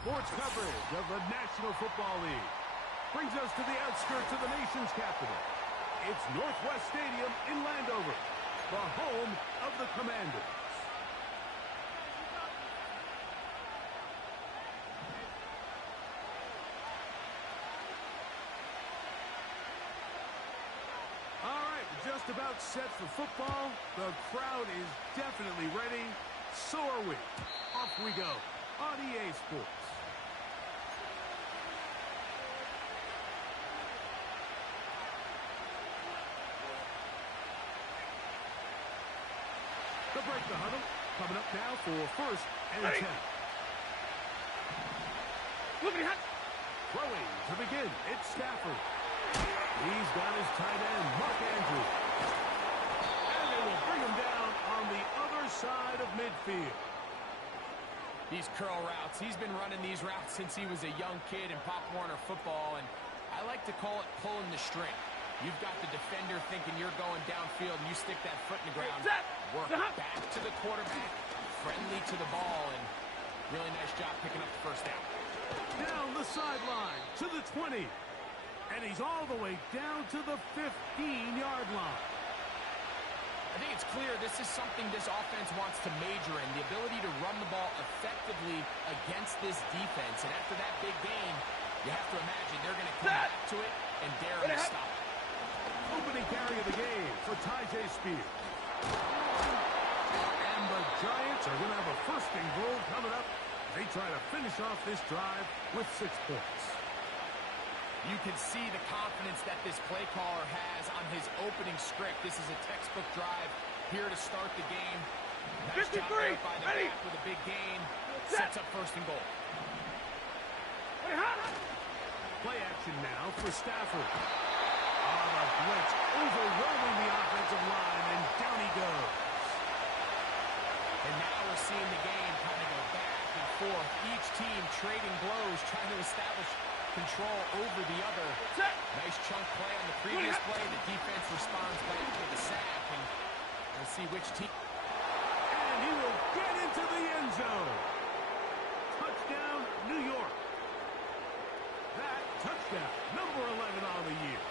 Sports coverage of the National Football League brings us to the outskirts of the nation's capital. It's Northwest Stadium in Landover, the home of the Commanders. All right, just about set for football. The crowd is definitely ready. So are we. Off we go on EA Sports. They'll break the huddle. Coming up now for 1st and 10. Throwing to begin. It's Stafford. He's got his tight end, Mark Andrews. And they will bring him down on the other side of midfield. These curl routes, he's been running these routes since he was a young kid in Pop Warner football, and I like to call it pulling the string. You've got the defender thinking you're going downfield, and you stick that foot in the ground. Work back to the quarterback, friendly to the ball, and really nice job picking up the first down. Down the sideline to the 20. And he's all the way down to the 15-yard line. I think it's clear this is something this offense wants to major in, the ability to run the ball effectively against this defense. And after that big game, you have to imagine they're going to come back to it and dare to stop it. Opening carry of the game for Tyjae Spears. And the Giants are going to have a first and goal coming up. They try to finish off this drive with 6 points. You can see the confidence that this play caller has on his opening script. This is a textbook drive here to start the game. Nice job there by the back with a big gain. Sets up first and goal. Play action now for Stafford. On a blitz, overwhelming the offensive line, and down he goes. And now we're seeing the game kind of go back and forth. Each team trading blows, trying to establish control over the other. Nice chunk play on the previous play. The defense responds back with a sack, and we'll see which team. And he will get into the end zone. Touchdown, New York. That touchdown, number 11 on the year.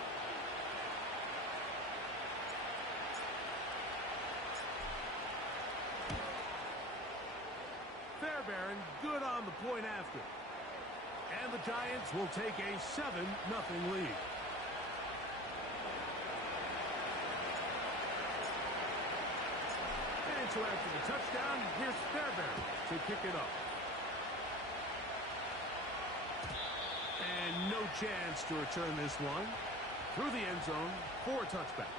Fairbairn good on the point after. And the Giants will take a 7-0 lead. And so after the touchdown, here's Fairbairn to kick it up. And no chance to return this one. Through the end zone for a touchback.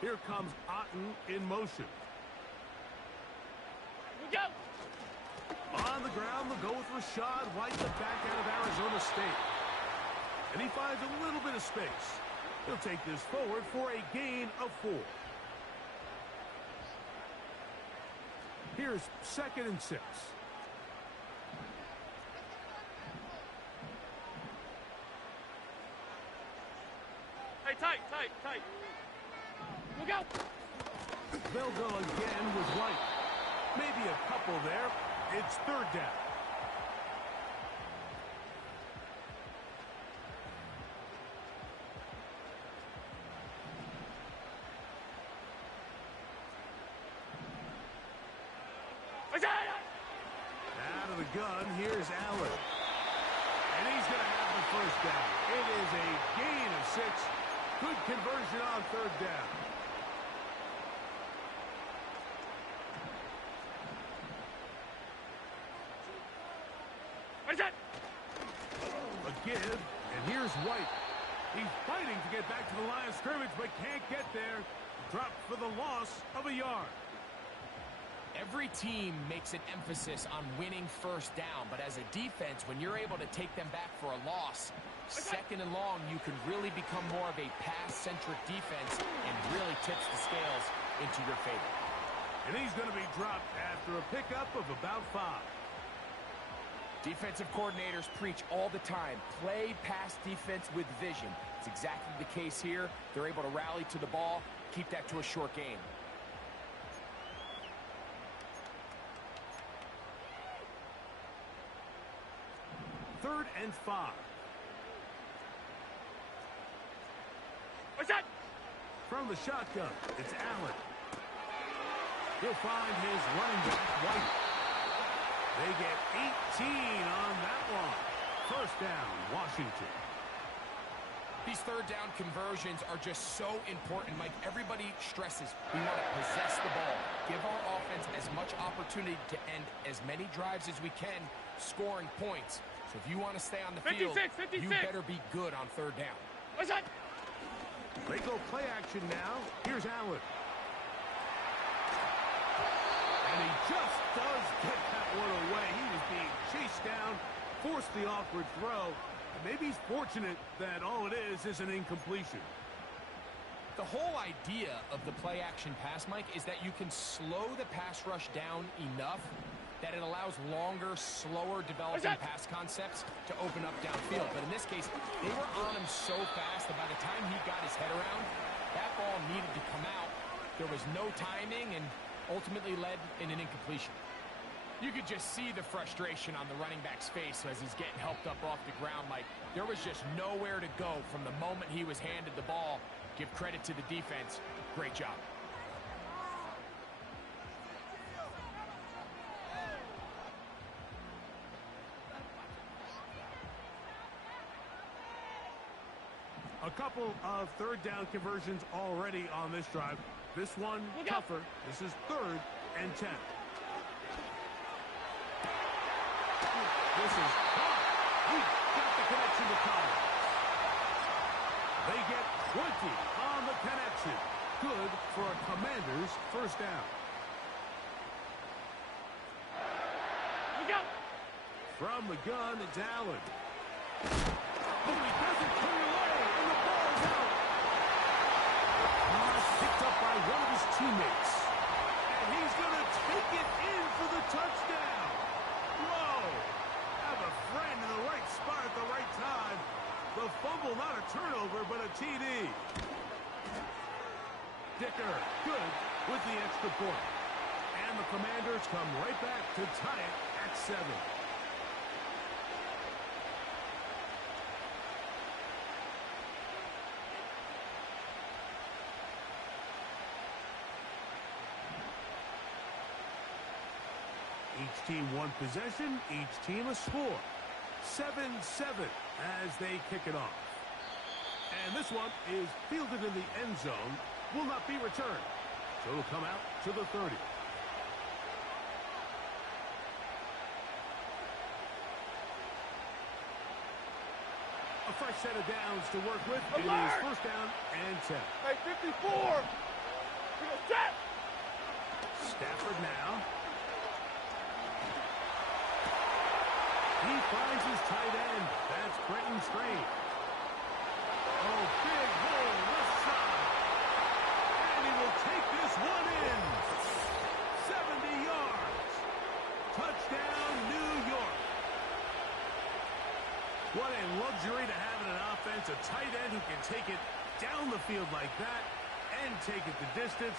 Here comes Otten in motion. Go! On the ground, they'll go with Rashad White, the back out of Arizona State. And he finds a little bit of space. He'll take this forward for a gain of 4. Here's 2nd and 6. Hey, tight. Look out! They'll go again with White. Maybe a couple there. It's 3rd down. Out of the gun, here's Allen. And he's going to have the first down. It is a gain of 6. Good conversion on 3rd down. A give, and here's White. He's fighting to get back to the line of scrimmage, but can't get there. Dropped for the loss of a yard. Every team makes an emphasis on winning first down, but as a defense, when you're able to take them back for a loss, 2nd and long, you can really become more of a pass-centric defense and really tips the scales into your favor. And he's going to be dropped after a pickup of about 5. Defensive coordinators preach all the time, play pass defense with vision. It's exactly the case here. They're able to rally to the ball, keep that to a short game. Third and 5. What's that? From the shotgun, it's Allen. He'll find his running back, White. They get 18 on that one. First down, Washington. These third down conversions are just so important, Mike. Everybody stresses we want to possess the ball, give our offense as much opportunity to end as many drives as we can, scoring points. So if you want to stay on the field, 56. you better be good on third down. What's that? They go play action now. Here's Allen. And he just does get that one away. He was being chased down, forced the awkward throw. And maybe he's fortunate that all it is an incompletion. The whole idea of the play-action pass, Mike, is that you can slow the pass rush down enough that it allows longer, slower developing pass concepts to open up downfield. But in this case, they were on him so fast that by the time he got his head around, that ball needed to come out. There was no timing and ultimately led in an incompletion. You could just see the frustration on the running back's face as he's getting helped up off the ground. Like, there was just nowhere to go from the moment he was handed the ball. Give credit to the defense. Great job. A couple of third down conversions already on this drive. This one tougher. This is 3rd and 10. This is hot. He got the connection to Collins. They get 20 on the connection. Good for a Commanders first down. From the gun, it's Allen. Oh, he doesn't clear away, and the ball is out. Picked up by one of his teammates. And he's going to take it in for the touchdown. Whoa. Have a friend in the right spot at the right time. The fumble, not a turnover, but a TD. Dicker, good with the extra point. And the Commanders come right back to tie it at 7. Each team one possession, each team a score. 7-7 as they kick it off. And this one is fielded in the end zone, will not be returned. So it'll come out to the 30. A fresh set of downs to work with. It is first down and 10. Hey, 54! Stafford now. He finds his tight end. That's Brenton Strange. Oh, big hole left side. And he will take this one in. 70 yards. Touchdown, New York. What a luxury to have in an offense. A tight end who can take it down the field like that and take it the distance.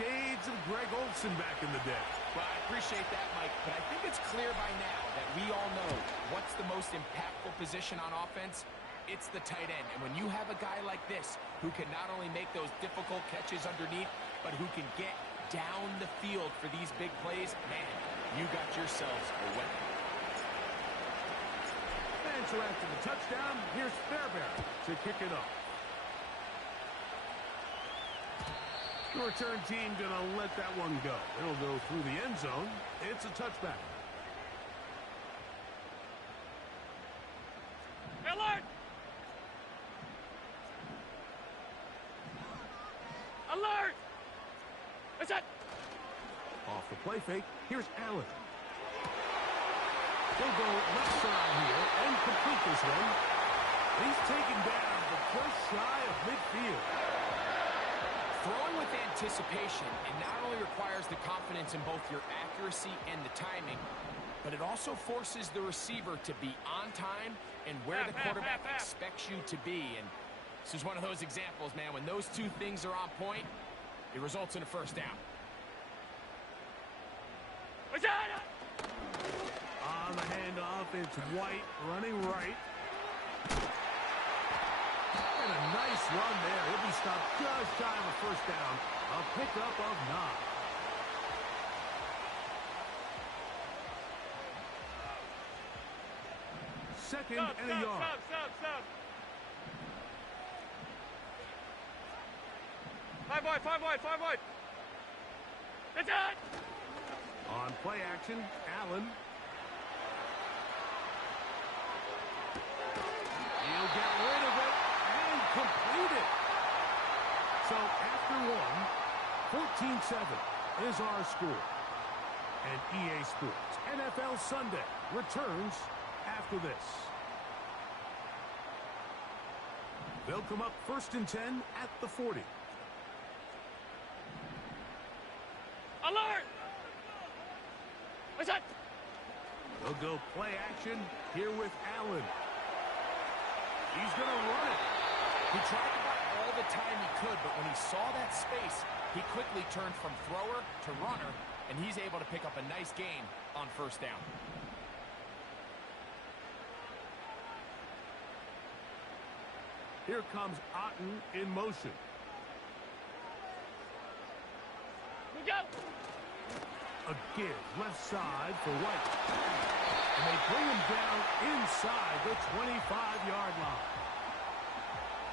Shades of Greg Olsen back in the day. Well, I appreciate that, Mike, but I think it's clear by now that we all know what's the most impactful position on offense. It's the tight end. And when you have a guy like this who can not only make those difficult catches underneath, but who can get down the field for these big plays, man, you got yourselves a weapon. And so after the touchdown, here's Fairbairn to kick it off. The return team going to let that one go. It'll go through the end zone. It's a touchback. Alert! Alert! What's that? Off the play fake, here's Allen. They'll go left side here and complete this one. He's taken down, but just shy of midfield. Throwing with anticipation, it not only requires the confidence in both your accuracy and the timing, but it also forces the receiver to be on time and where the quarterback expects you to be. And this is one of those examples, man. When those two things are on point, it results in a first down. On the handoff, it's White running right. And a nice run there. He'll be stopped just shy of a first down. A pickup of 9. Second and a yard. Stop. 5 wide. It's it! On play action, Allen. He'll get rid of it and complete it. So after one, 14-7 is our score. And EA Sports NFL Sunday returns after this. They'll come up 1st and 10 at the 40. Alert! What's that? They'll go play action here with Allen. He's going to run it. He tried to buy all the time he could, but when he saw that space, he quickly turned from thrower to runner, and he's able to pick up a nice gain on first down. Here comes Otten in motion. We go! A give left side for White. And they bring him down inside the 25-yard line.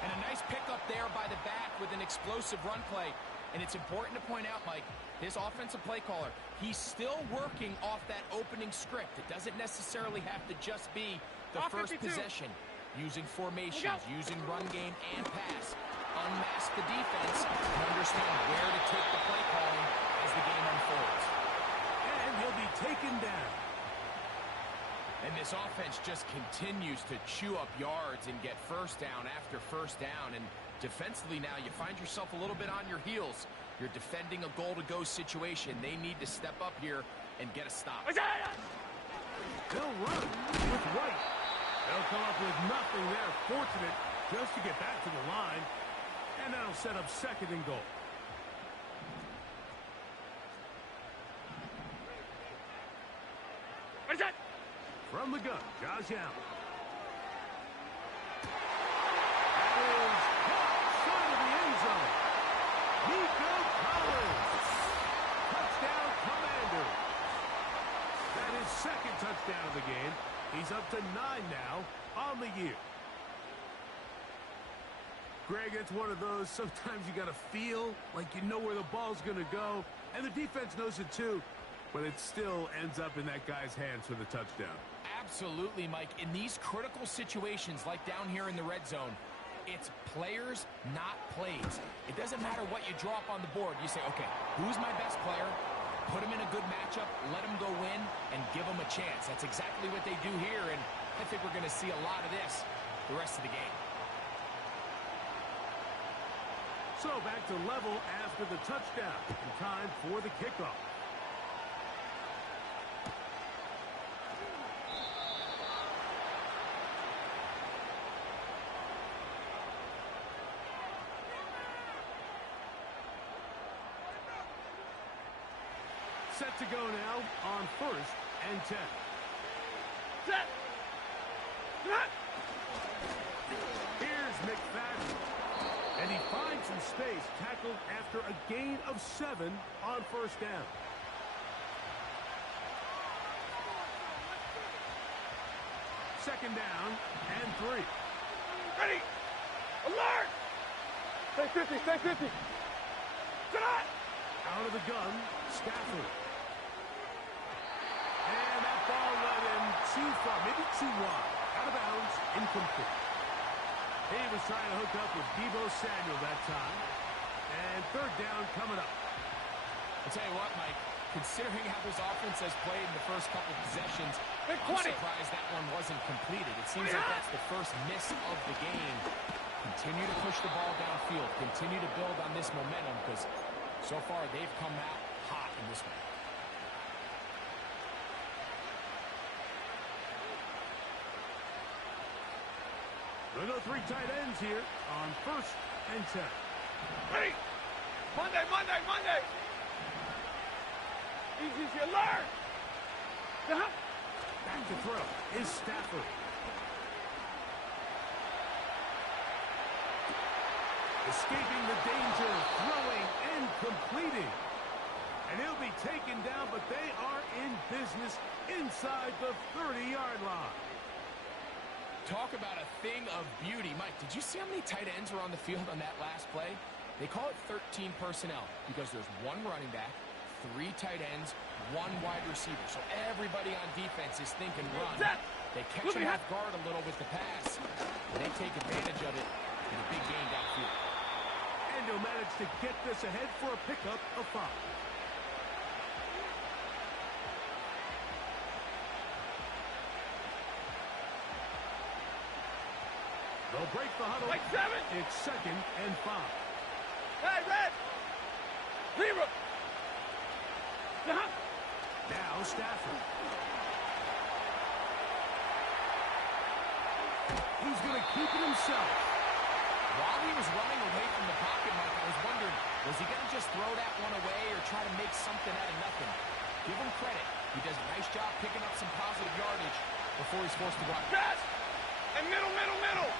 And a nice pickup there by the back with an explosive run play. And it's important to point out, Mike, his offensive play caller, he's still working off that opening script. It doesn't necessarily have to just be the first 52. possession. Using formations, using run game and pass. Unmask the defense and understand where to take the play calling as the game unfolds. And he'll be taken down. And this offense just continues to chew up yards and get first down after first down. And defensively now, you find yourself a little bit on your heels. You're defending a goal-to-go situation. They need to step up here and get a stop. They'll run with White. They'll come up with nothing there. Fortunate just to get back to the line. And that'll set up 2nd and goal. What is that? From the gun, Josh Allen. That is caught short of the end zone. Nico Collins. Touchdown, Commanders. That is 2nd touchdown of the game. He's up to 9 now on the year. Greg, it's one of those, sometimes you got to feel like you know where the ball's going to go, and the defense knows it too, but it still ends up in that guy's hands for the touchdown. Absolutely, Mike. In these critical situations, like down here in the red zone, it's players, not plays. It doesn't matter what you draw up on the board. You say, okay, who's my best player? Put him in a good matchup, let him go win, and give him a chance. That's exactly what they do here, and I think we're going to see a lot of this the rest of the game. So back to level after the touchdown. And time for the kickoff. Set to go now on 1st and 10. Set! Here's McFadden. And he finds some space, tackled after a gain of 7 on first down. Second down and 3. Ready! Alert! Stay 50, stay 50! Shot! Out of the gun, Stafford. And that ball went in too far, maybe too wide. Out of bounds, incomplete. He was trying to hook up with Deebo Samuel that time. And 3rd down coming up. I'll tell you what, Mike, considering how this offense has played in the first couple possessions, Big I'm 20. surprised that one wasn't completed. It seems like that's the first miss of the game. Continue to push the ball downfield. Continue to build on this momentum because so far they've come out hot in this one. They'll go 3 tight ends here on 1st and 10. Ready. Monday, Monday, Monday. Easy, easy, alert. Back to throw is Stafford. Escaping the danger, throwing and completing. And he'll be taken down, but they are in business inside the 30-yard line. Talk about a thing of beauty. Mike, did you see how many tight ends were on the field on that last play? They call it 13 personnel because there's 1 running back, 3 tight ends, 1 wide receiver. So everybody on defense is thinking run. They catch him off guard a little with the pass. And they take advantage of it in a big gain downfield. And he'll manage to get this ahead for a pickup of 5. They'll break the huddle. Like 7. It's 2nd and 5. Hey, Red. Zero. Now Stafford. He's going to keep it himself. While he was running away from the pocket, Mike, I was wondering, was he going to just throw that one away or try to make something out of nothing? Give him credit. He does a nice job picking up some positive yardage before he's forced to run. Pass. And middle, middle, middle.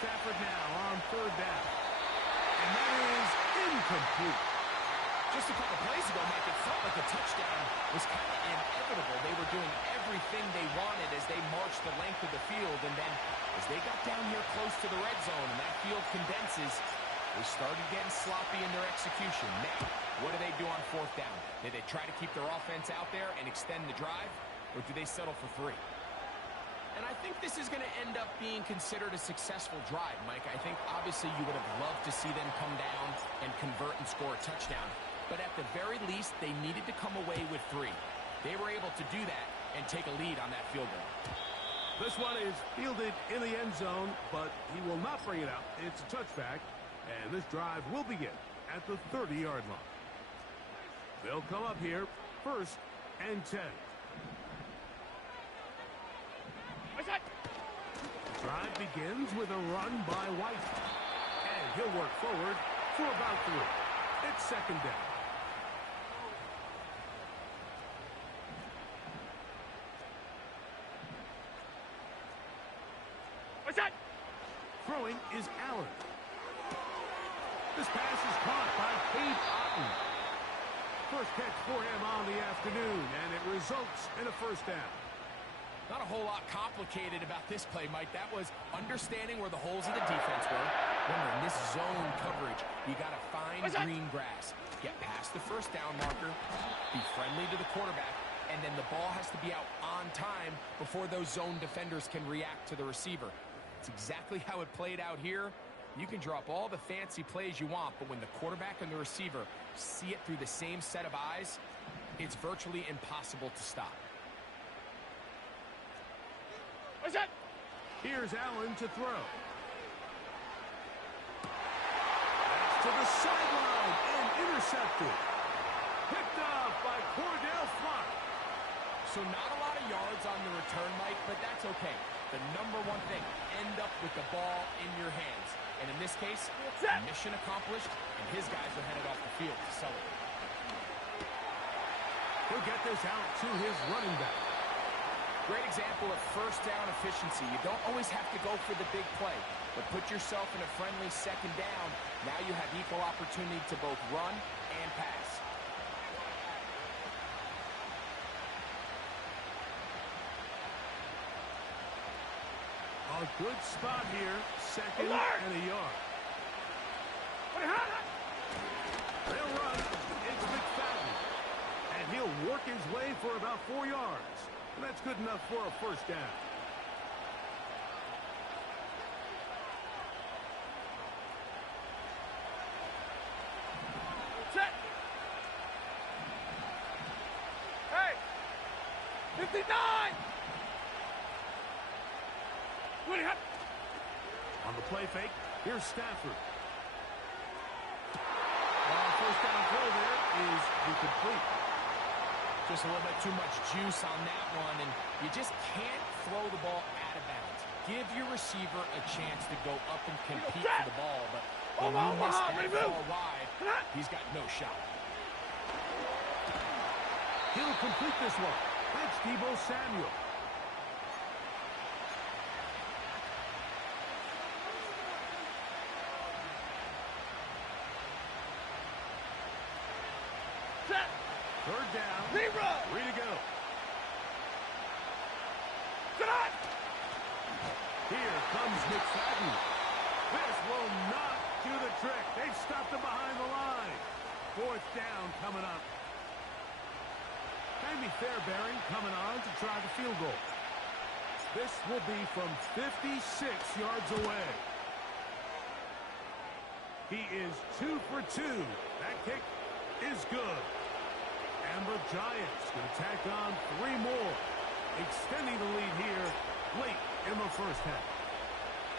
Stafford now on 3rd down. And that is incomplete. Just a couple plays ago, Mike, it felt like a touchdown was kind of inevitable. They were doing everything they wanted as they marched the length of the field. And then as they got down here close to the red zone and that field condenses, they started getting sloppy in their execution. Now, what do they do on 4th down? Do they try to keep their offense out there and extend the drive? Or do they settle for 3? And I think this is going to end up being considered a successful drive, Mike. I think obviously you would have loved to see them come down and convert and score a touchdown. But at the very least, they needed to come away with 3. They were able to do that and take a lead on that field goal. This one is fielded in the end zone, but he will not bring it out. It's a touchback, and this drive will begin at the 30-yard line. They'll come up here 1st and 10. The drive begins with a run by White. And he'll work forward for about 3. It's 2nd down. Throwing is Allen. This pass is caught by Cade Otton. First catch for him on the afternoon, and it results in a 1st down. Not a whole lot complicated about this play, Mike. That was understanding where the holes of the defense were. Remember, in this zone coverage, you got to find green grass. Get past the 1st down marker, be friendly to the quarterback, and then the ball has to be out on time before those zone defenders can react to the receiver. It's exactly how it played out here. You can draw up all the fancy plays you want, but when the quarterback and the receiver see it through the same set of eyes, it's virtually impossible to stop. Here's Allen to throw. That's to the sideline and intercepted. Picked off by Cordell Flott. So not a lot of yards on the return, Mike, but that's okay. The #1 thing, end up with the ball in your hands. And in this case, mission accomplished, and his guys are headed off the field to celebrate. He'll get this out to his running back. Great example of 1st down efficiency. You don't always have to go for the big play, but put yourself in a friendly 2nd down. Now you have equal opportunity to both run and pass. A good spot here, 2nd and a yard. They'll run. It's McFadden. And he'll work his way for about 4 yards. And that's good enough for a 1st down. Set. Hey. 59. On the play fake, here's Stafford. Well, 1st down throw there is incomplete. Just a little bit too much juice on that one, and you just can't throw the ball out of bounds. Give your receiver a chance to go up and compete for the ball, but when you miss that ball wide, he's got no shot. He'll complete this one. That's Deebo Samuel. Third down. Free to go. Here comes McFadden. This will not do the trick. They've stopped him behind the line. Fourth down coming up. Andy Fairbairn coming on to try the field goal. This will be from 56 yards away. He is 2 for 2. That kick is good. And the Giants going to tack on 3 more, extending the lead here late in the first half.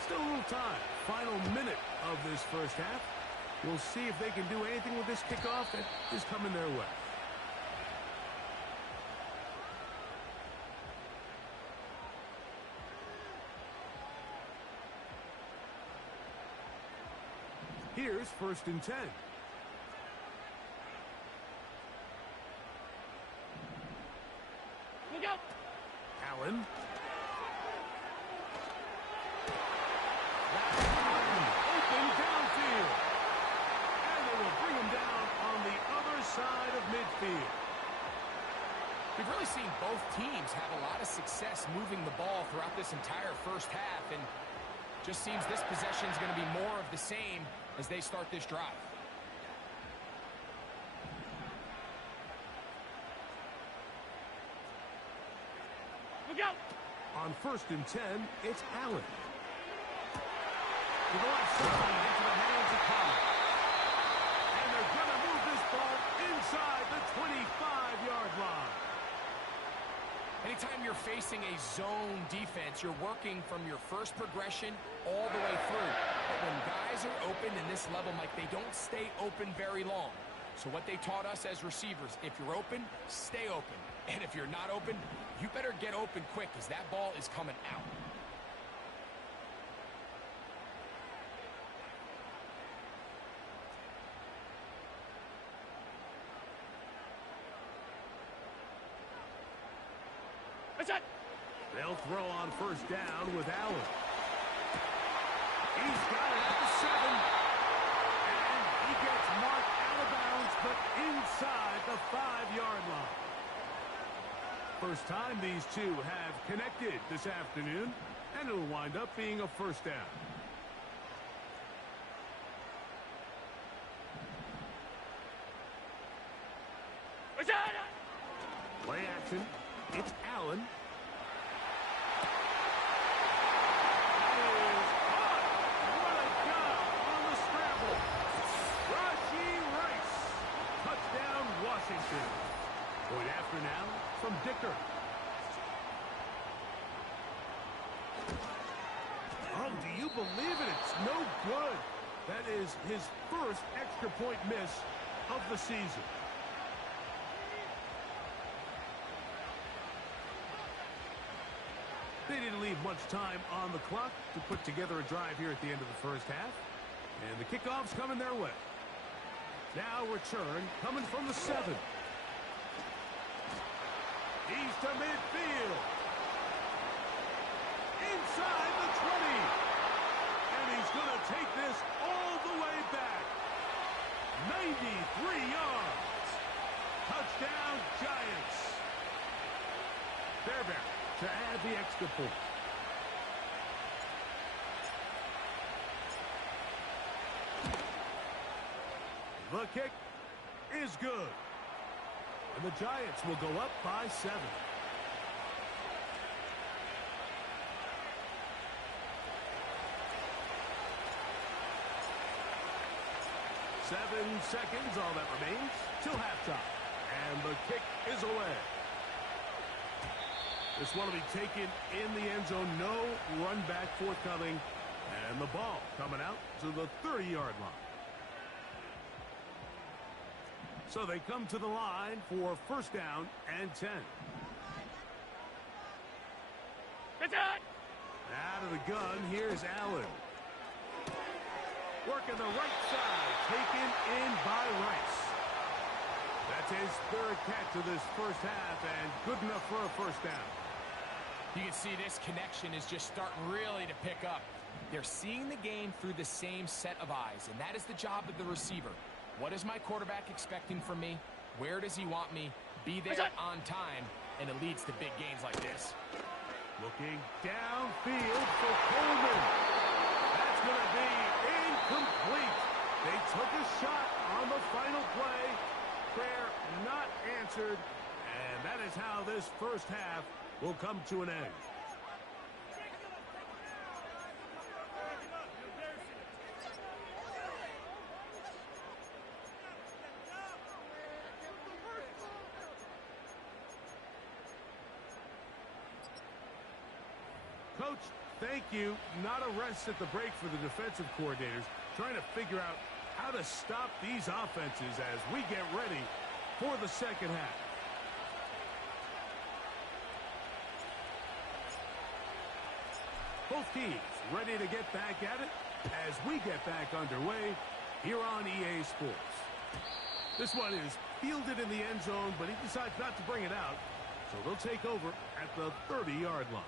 Still a little time. Final minute of this first half. We'll see if they can do anything with this kickoff that is coming their way. Here's 1st and 10. Look out! Allen. Open downfield. And they will bring him down on the other side of midfield. We've really seen both teams have a lot of success moving the ball throughout this entire first half, and just seems this possession is going to be more of the same as they start this drive. Look out! On 1st and 10, it's Allen. To the left side, into the hands of Connor. And they're going to move this ball inside the 25-yard line. Anytime you're facing a zone defense, you're working from your first progression all the way through. But when guys are open in this level, Mike, they don't stay open very long. So what they taught us as receivers, if you're open, stay open. And if you're not open, you better get open quick because that ball is coming out. They'll throw on 1st down with Allen. He's got it at the 7. And he gets marked out of bounds, but inside the 5-yard line. First time these two have connected this afternoon, and it'll wind up being a 1st down. Play action. It's Allen. Point after now from Dicker. Oh, do you believe it? It's no good. That is his first extra point miss of the season. They didn't leave much time on the clock to put together a drive here at the end of the first half. And the kickoff's coming their way. Now return coming from the 7. He's to midfield. Inside the 20. And he's going to take this all the way back. 93 yards. Touchdown, Giants. Fairbairn to add the extra point. The kick is good. And the Giants will go up by 7. 7 seconds, all that remains, till halftime. And the kick is away. This one will be taken in the end zone. No run back forthcoming. And the ball coming out to the 30-yard line. So they come to the line for first down and 10. Out of the gun, here's Allen. Working the right side, taken in by Rice. That's his third catch of this first half, and good enough for a first down. You can see this connection is just starting really to pick up. They're seeing the game through the same set of eyes, and that is the job of the receiver. What is my quarterback expecting from me? Where does he want me? Be there on time, and it leads to big gains like this. Looking downfield for Coleman. That's going to be incomplete. They took a shot on the final play. Prayer not answered, and that is how this first half will come to an end. Coach, thank you. Not a rest at the break for the defensive coordinators, trying to figure out how to stop these offenses as we get ready for the second half. Both teams ready to get back at it as we get back underway here on EA Sports. This one is fielded in the end zone, but he decides not to bring it out, so they'll take over at the 30-yard line.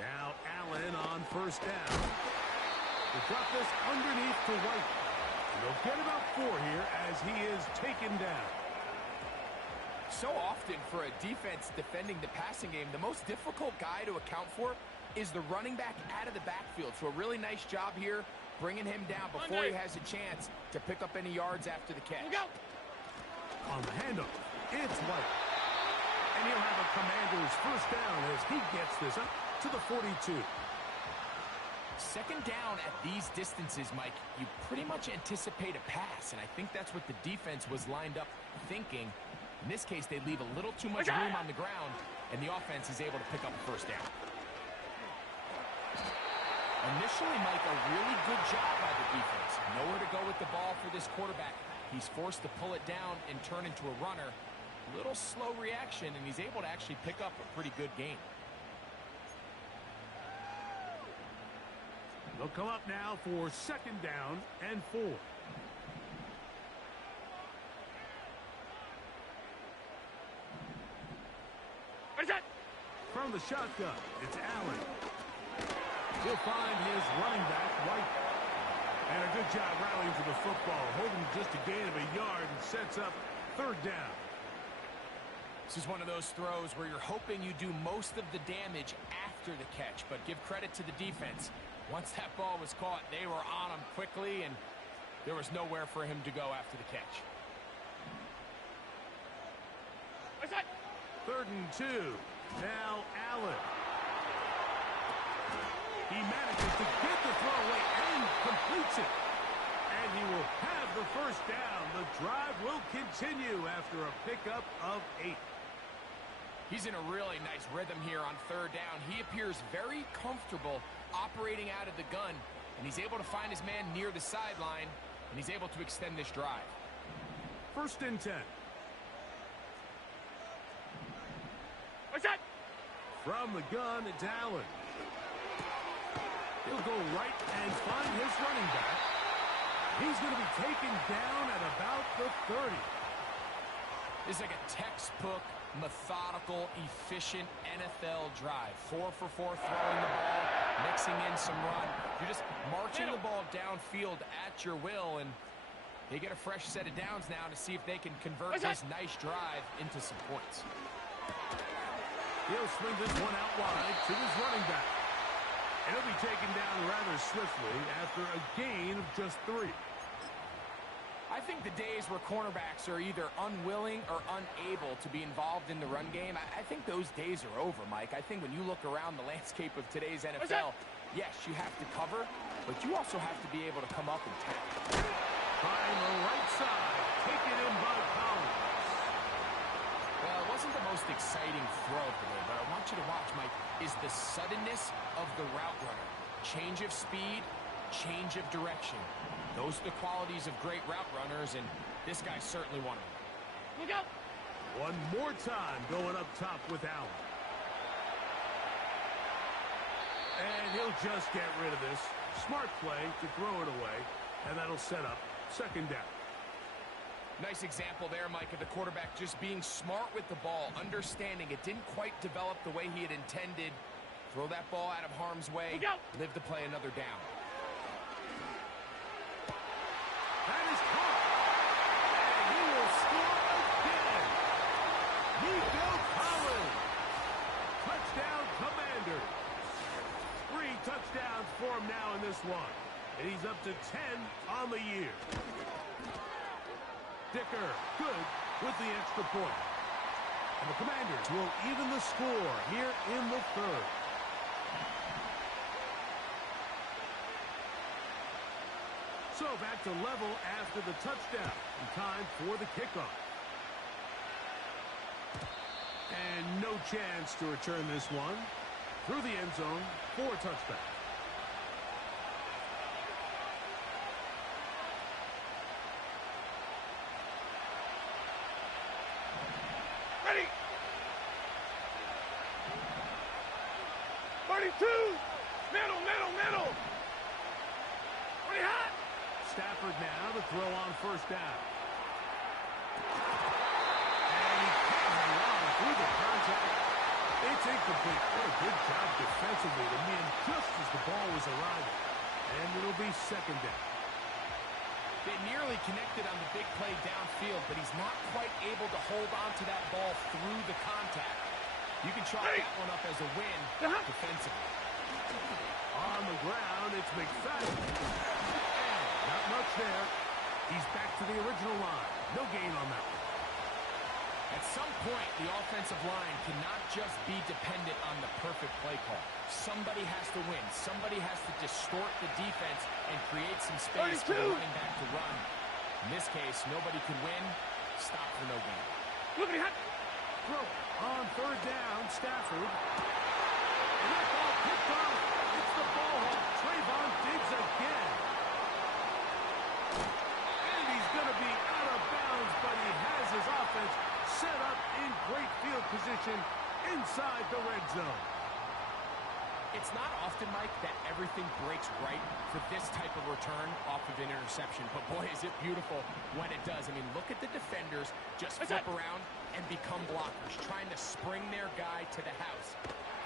Now Allen on first down. They drop this underneath to White. They'll get about 4 here as he is taken down. So often for a defense defending the passing game, the most difficult guy to account for is the running back out of the backfield. So a really nice job here bringing him down before he has a chance to pick up any yards after the catch. On the handoff, it's White. And he'll have a Commander's first down as he gets this up to the 42. Second down at these distances, Mike, you pretty much anticipate a pass, and I think that's what the defense was lined up thinking. In this case, they leave a little too much room on the ground, and the offense is able to pick up a first down. Initially, Mike, a really good job by the defense. Nowhere to go with the ball for this quarterback. He's forced to pull it down and turn into a runner. Little slow reaction, and he's able to actually pick up a pretty good game. They'll come up now for second down and 4. From the shotgun, it's Allen. He'll find his running back, White. And a good job rallying to the football, holding just a gain of a yard and sets up third down. This is one of those throws where you're hoping you do most of the damage after the catch, but give credit to the defense. Once that ball was caught, they were on him quickly, and there was nowhere for him to go after the catch. Third and 2. Now Allen. He manages to get the throw away and completes it. And he will have the first down. The drive will continue after a pickup of 8. He's in a really nice rhythm here on third down. He appears very comfortable operating out of the gun, and he's able to find his man near the sideline, and he's able to extend this drive. First and 10. From the gun, it's Allen. He'll go right and find his running back. He's going to be taken down at about the 30. This is like a textbook, methodical, efficient NFL drive. 4 for 4 throwing the ball, mixing in some run. You're just marching the ball downfield at your will, and they get a fresh set of downs now to see if they can convert this nice drive into some points. He'll swing this one out wide to his running back. And he'll be taken down rather swiftly after a gain of just 3. I think the days where cornerbacks are either unwilling or unable to be involved in the run game, I think those days are over, Mike. I think when you look around the landscape of today's NFL, yes, you have to cover, but you also have to be able to come up and tackle. Trying the right side, taken in by Collins. Well, it wasn't the most exciting throw of the day, but I want you to watch, Mike, is the suddenness of the route runner. Change of speed, change of direction. Those are the qualities of great route runners, and this guy's certainly one of them. Look out! One more time going up top with Allen. And he'll just get rid of this. Smart play to throw it away, and that'll set up second down. Nice example there, Mike, of the quarterback just being smart with the ball, understanding it didn't quite develop the way he had intended. Throw that ball out of harm's way, live to play another down. That is caught. And he will score again. Nico Collins. Touchdown, Commanders. 3 touchdowns for him now in this one. And he's up to 10 on the year. Dicker, good with the extra point. And the Commanders will even the score here in the third. So back to level after the touchdown. And time for the kickoff. And no chance to return this one. Through the end zone for a touchback. Ready! 32! Middle, middle, middle! Pretty hot! Stafford now to throw on first down. And he can't hang on through the contact. It's incomplete. What a good job defensively to man just as the ball was arriving. And it'll be second down. They nearly connected on the big play downfield, but he's not quite able to hold on to that ball through the contact. You can chalk that one up as a win defensively. On the ground, it's McFadden. And not much there. He's back to the original line. No gain on that one. At some point, the offensive line cannot just be dependent on the perfect play call. Somebody has to win. Somebody has to distort the defense and create some space for the running back to run. In this case, nobody could win. Stop for no gain. Look at him! Throw on third down, Stafford. And that ball picked off. It's the ball hawk. Trayvon Diggs again. And he's going to be out of bounds, but he has his offense set up in great field position inside the red zone. It's not often, Mike, that everything breaks right for this type of return off of an interception. But, boy, is it beautiful when it does. I mean, look at the defenders just flip around and become blockers, trying to spring their guy to the house.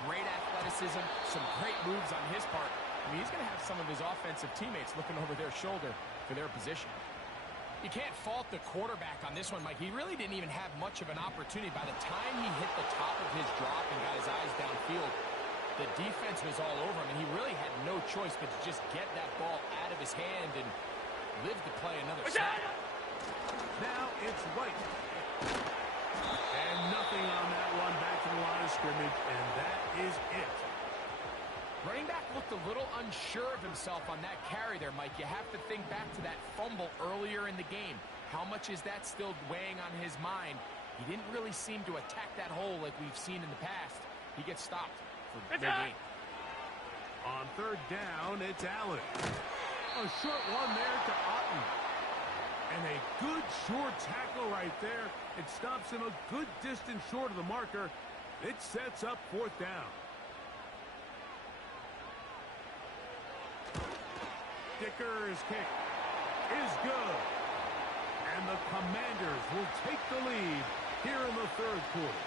Great athleticism, some great moves on his part. I mean, he's going to have some of his offensive teammates looking over their shoulder for their position. You can't fault the quarterback on this one, Mike. He really didn't even have much of an opportunity. By the time he hit the top of his drop and got his eyes downfield, the defense was all over him, and he really had no choice but to just get that ball out of his hand and live to play another snap. Now it's White. And nothing on that one, back to the line of scrimmage, and that is it. Running back looked a little unsure of himself on that carry there, Mike. You have to think back to that fumble earlier in the game. How much is that still weighing on his mind? He didn't really seem to attack that hole like we've seen in the past. He gets stopped for no gain. On third down, it's Allen. A short one there to Otten. And a good short tackle right there. It stops him a good distance short of the marker. It sets up fourth down. Dicker's kick is good. And the Commanders will take the lead here in the third quarter.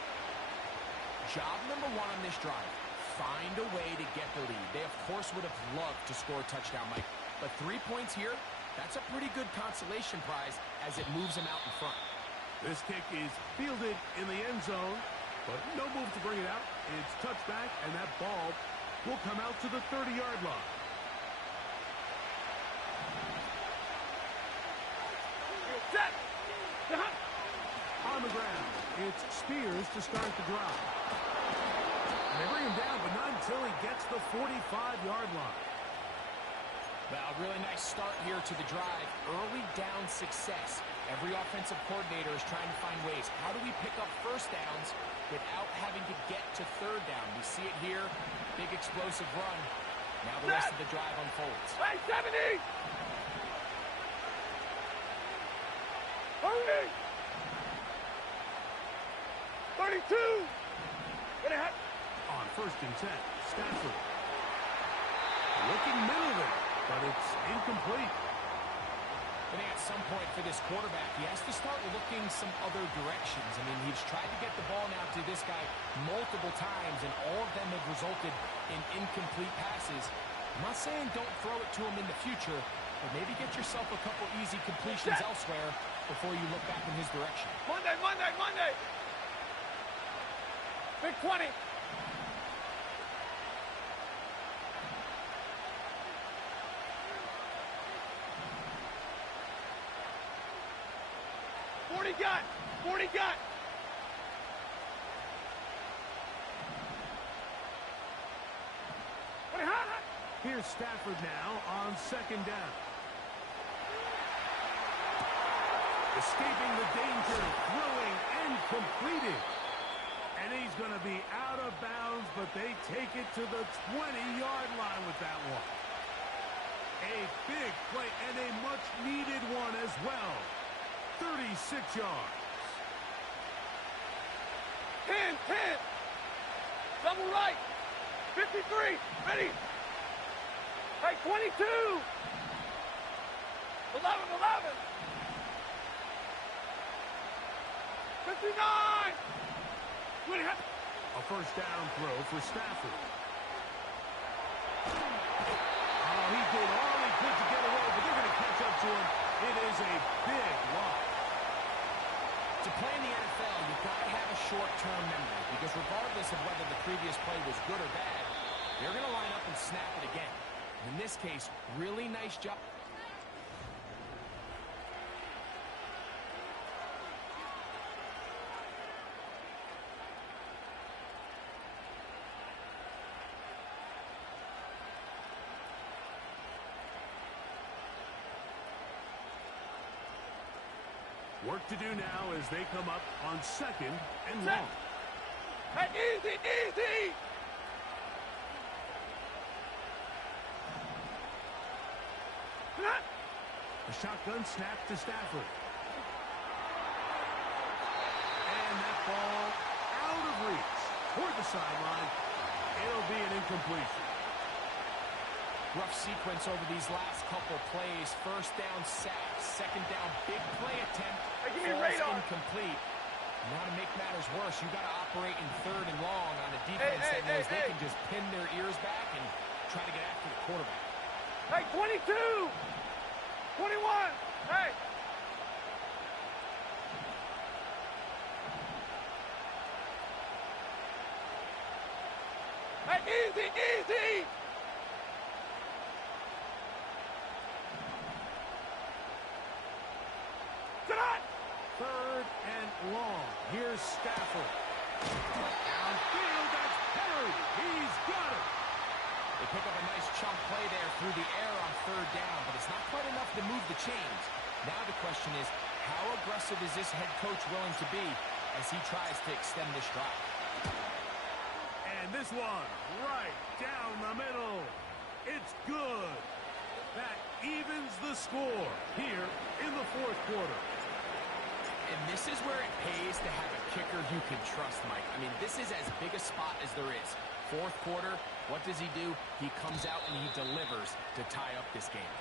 Job number one on this drive, find a way to get the lead. They, of course, would have loved to score a touchdown, Mike. But 3 points here, that's a pretty good consolation prize as it moves them out in front. This kick is fielded in the end zone, but no move to bring it out. It's touchback, and that ball will come out to the 30-yard line. Set! On the ground, it's Spears to start the drive. And they bring him down, but not until he gets the 45-yard line. Well, really nice start here to the drive. Early down success. Every offensive coordinator is trying to find ways. How do we pick up first downs without having to get to third down? We see it here. Big explosive run. Now the rest of the drive unfolds. Hey, 70! Hurry! 32! What a heck? On 1st and 10, Stafford. Looking middle there, but it's incomplete. I think at some point for this quarterback, he has to start looking some other directions. I mean, he's tried to get the ball now to this guy multiple times, and all of them have resulted in incomplete passes. I'm not saying don't throw it to him in the future, but maybe get yourself a couple easy completions elsewhere before you look back in his direction. Monday, Monday, Monday! Big 20! Got 40 got. Here's Stafford now on 2nd down. Escaping the danger, throwing and completing. And he's going to be out of bounds, but they take it to the 20-yard line with that one. A big play and a much-needed one as well. 36 yards. 10, 10. Double right. 53. Ready. Hey, 22. 11, 11. 59. A 1st down throw for Stafford. Oh, he did all he could to get away, but they're going to catch up to him. It is a big loss. To play in the NFL, you've got to have a short-term memory, because regardless of whether the previous play was good or bad, they're going to line up and snap it again. In this case, really nice job. Work to do now as they come up on 2nd and long. Hey, easy, easy. A shotgun snap to Stafford. And that ball out of reach toward the sideline. It'll be an incompletion. Rough sequence over these last couple plays. 1st down sack, 2nd down big play attempt. Hey, give me a falls radar. Incomplete. Now to make matters worse, you got to operate in 3rd and long on a defense that knows they can just pin their ears back and try to get after the quarterback. Hey, 22. 21. Hey. Hey, easy, easy. Tonight. 3rd and long. Here's Stafford. Downfield, that's Perry. He's got it. They pick up a nice chunk play there through the air on 3rd down, but it's not quite enough to move the chains. Now the question is, how aggressive is this head coach willing to be as he tries to extend this drive? And this one right down the middle. It's good. That evens the score here in the 4th quarter. And this is where it pays to have a kicker you can trust, Mike. I mean, this is as big a spot as there is. 4th quarter, what does he do? He comes out and he delivers to tie up this game.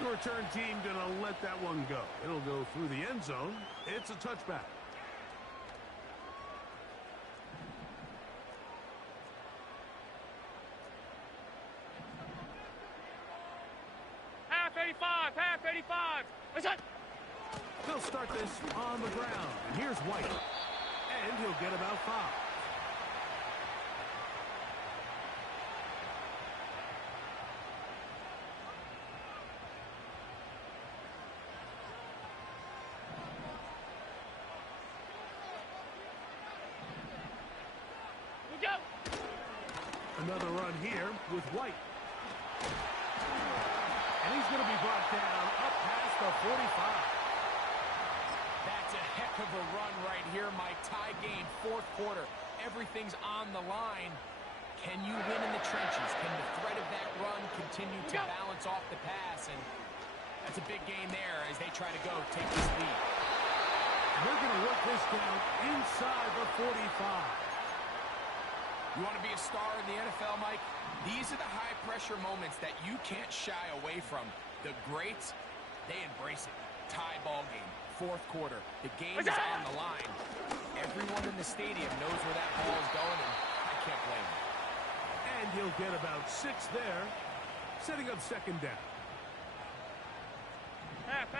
The return team going to let that one go. It'll go through the end zone. It's a touchback. Half 85, half 85. Listen. They'll start this on the ground. And here's White. And he'll get about 5. We go. Another run here with White. And he's going to be brought down up past the 45. That's a heck of a run right here, Mike. Tie game, fourth quarter. Everything's on the line. Can you win in the trenches? Can the threat of that run continue to balance off the pass? And that's a big gain there as they try to go take this lead. They're going to work this down inside the 45. You want to be a star in the NFL, Mike? These are the high-pressure moments that you can't shy away from. The greats, they embrace it. Tie ball game, fourth quarter. The game is on the line. Everyone in the stadium knows where that ball is going, and I can't blame them. And he'll get about 6 there, setting up second down. Half.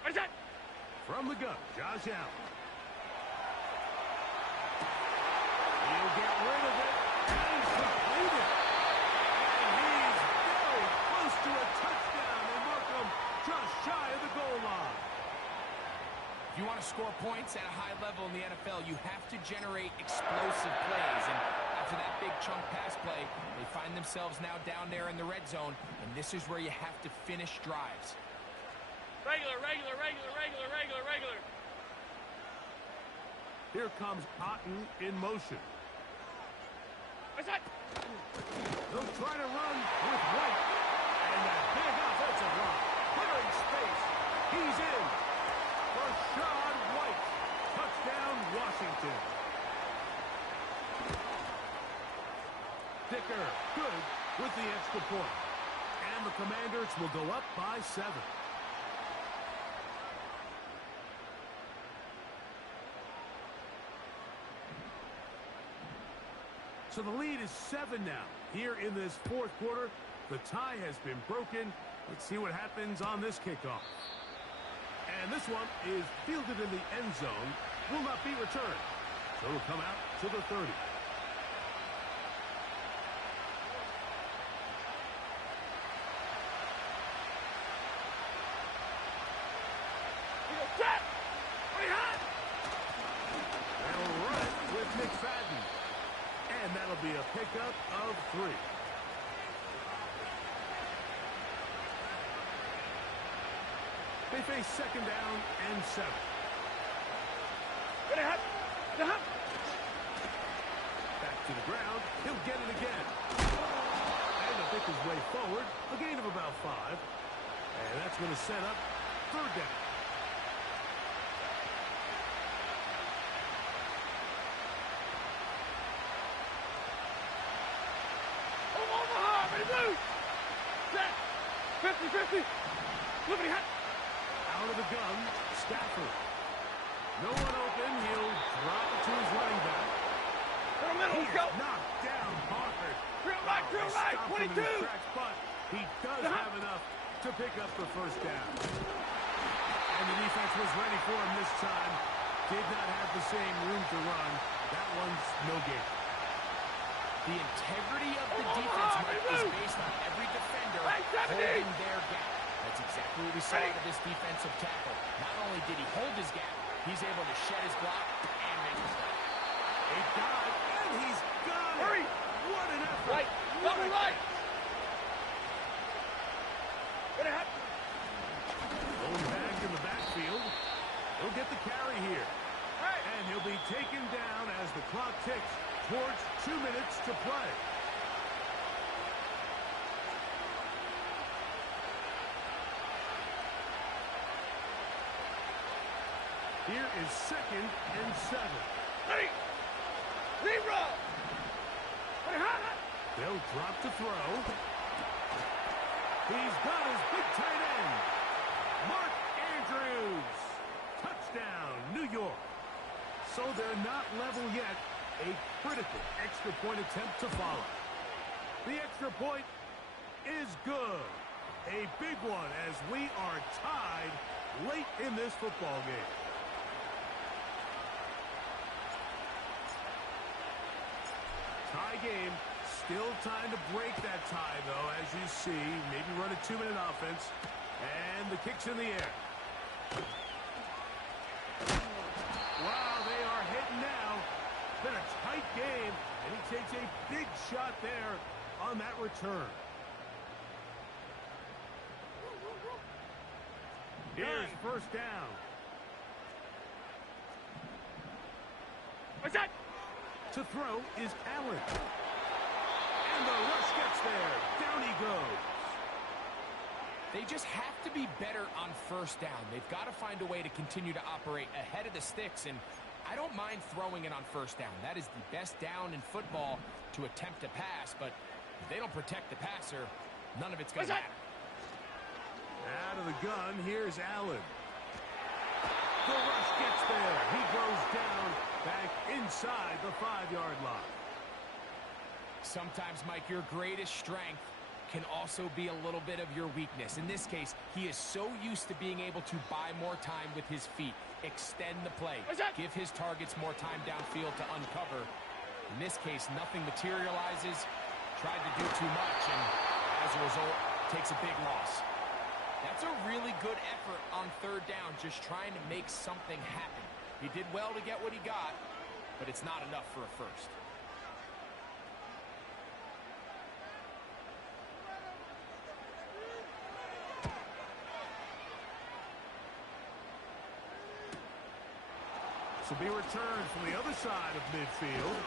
What is that? From the gun, Josh Allen. He'll get rid of it, and he's completed. And he's very close to a touchdown. They mark him just shy of the goal line. If you want to score points at a high level in the NFL, you have to generate explosive plays. And after that big chunk pass play, they find themselves now down there in the red zone, and this is where you have to finish drives. Regular. Here comes Otten in motion. What's that? They'll try to run with White. And that big offensive line. Clearing space. He's in. Rashad White. Touchdown, Washington. Dicker, good with the extra point. And the Commanders will go up by 7. So the lead is 7 now. Here in this fourth quarter, the tie has been broken. Let's see what happens on this kickoff. And this one is fielded in the end zone. Will not be returned. So it'll come out to the 30. They'll run it with McFadden. And that'll be a pickup of 3. They face second down and 7. Back to the ground. He'll get it again. And to pick his way forward. A gain of about 5. And that's going to set up third down. Set. 50. Flippity hat. Out of the gun, Stafford. No one open. He'll drop it to his running back. Middle, let's He's go. knocked down hard. Drill right. They stopped him in 22. his tracks, but he does have enough to pick up the first down. And the defense was ready for him this time. Did not have the same room to run. That one's no gain. The integrity of the defense, Mike, is based on every defender holding their gap. That's exactly what we saw out of this defensive tackle. Not only did he hold his gap, he's able to shed his block and make his play. A dive, and he's got it. Hurry. What an effort. Right. Double right. Gonna happen. Going back in the backfield. He'll get the carry here. And he'll be taken down as the clock ticks towards 2 minutes to play. Here is second and 7. Ready. Zero. They'll drop to throw. He's got his big tight end. Mark Andrews. Touchdown, New York. So they're not level yet. A critical extra point attempt to follow. The extra point is good. A big one as we are tied late in this football game. Tie game. Still time to break that tie, though, as you see. Maybe run a 2-minute offense. And the kick's in the air. Wow, they are hitting now. Been a tight game, and he takes a big shot there on that return. Here's first down. What's that? To throw is Allen. And the rush gets there. Down he goes. They just have to be better on first down. They've got to find a way to continue to operate ahead of the sticks, and I don't mind throwing it on first down. That is the best down in football to attempt to pass, but if they don't protect the passer, none of it's going to matter. Out of the gun, here's Allen. The rush gets there. He goes down back inside the 5-yard line. Sometimes, Mike, your greatest strength can also be a little bit of your weakness. In this case, he is so used to being able to buy more time with his feet, extend the play, give his targets more time downfield to uncover. In this case, nothing materializes, tried to do too much, and as a result, takes a big loss. That's a really good effort on third down, just trying to make something happen. He did well to get what he got, but it's not enough for a first. This will be returned from the other side of midfield.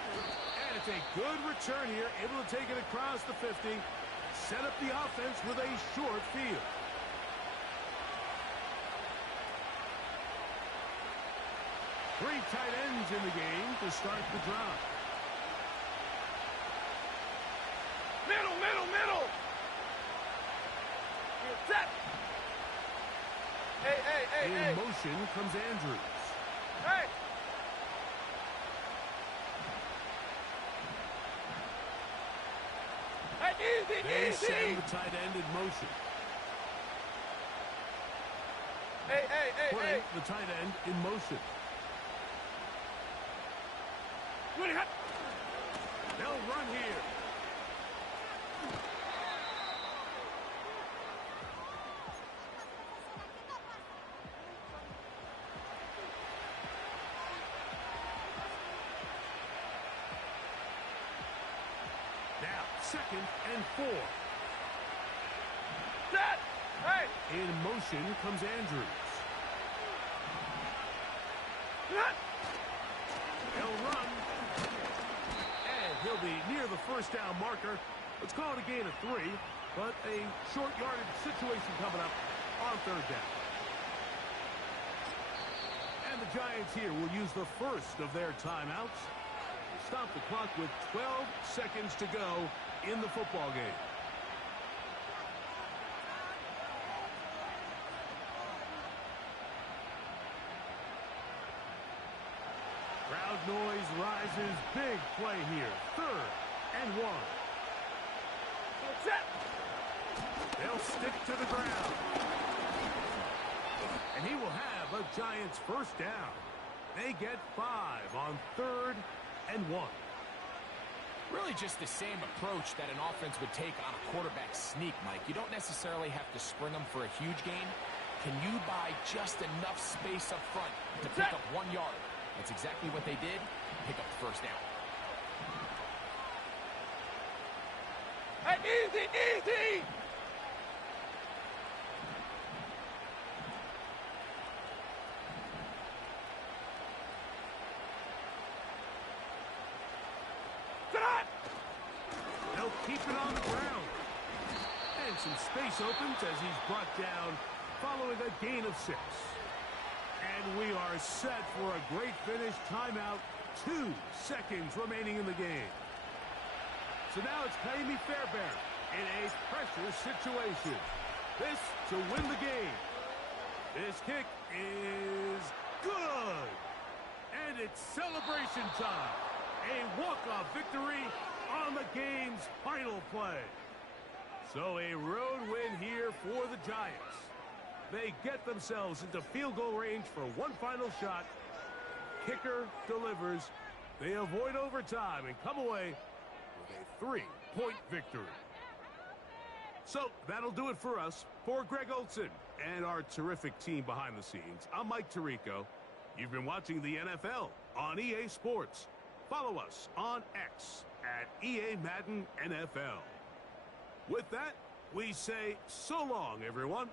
And it's a good return here, able to take it across the 50, set up the offense with a short field. Three tight ends in the game to start the drive. Middle, middle, middle. Set. Hey, hey, hey, hey. In motion comes Andrews. Hey. Easy, They easy. send the tight end in motion. Hey, hey, hey, Putting hey. the tight end in motion. They'll run here. Now, 2nd and 4. Set. Hey. In motion comes Andrews. Set. They'll run. And he'll be near the first down marker. Let's call it a gain of 3, but a short yardage situation coming up on third down. And the Giants here will use the first of their timeouts. Stop the clock with 12 seconds to go in the football game. Crowd noise rises. Big play here. 3rd and 1. Set. They'll stick to the ground. And he will have a Giants first down. They get 5 on 3rd and 1. Really just the same approach that an offense would take on a quarterback sneak, Mike. You don't necessarily have to spring them for a huge gain. Can you buy just enough space up front to pick up 1 yard? That's exactly what they did. Pick up the first down. Hey, easy, easy. Set. They'll keep it on the ground. And some space opens as he's brought down following a gain of 6. And we are set for a great finish. Timeout. 2 seconds remaining in the game. So now it's Pay Me Fairbairn in a pressure situation. This to win the game. This kick is good. And it's celebration time. A walk-off victory on the game's final play. So a road win here for the Giants. They get themselves into field goal range for one final shot. Kicker delivers. They avoid overtime and come away with a 3-point victory. So that'll do it for us. For Greg Olson and our terrific team behind the scenes, I'm Mike Tirico. You've been watching the NFL on EA Sports. Follow us on X at EA Madden NFL. With that, we say so long, everyone.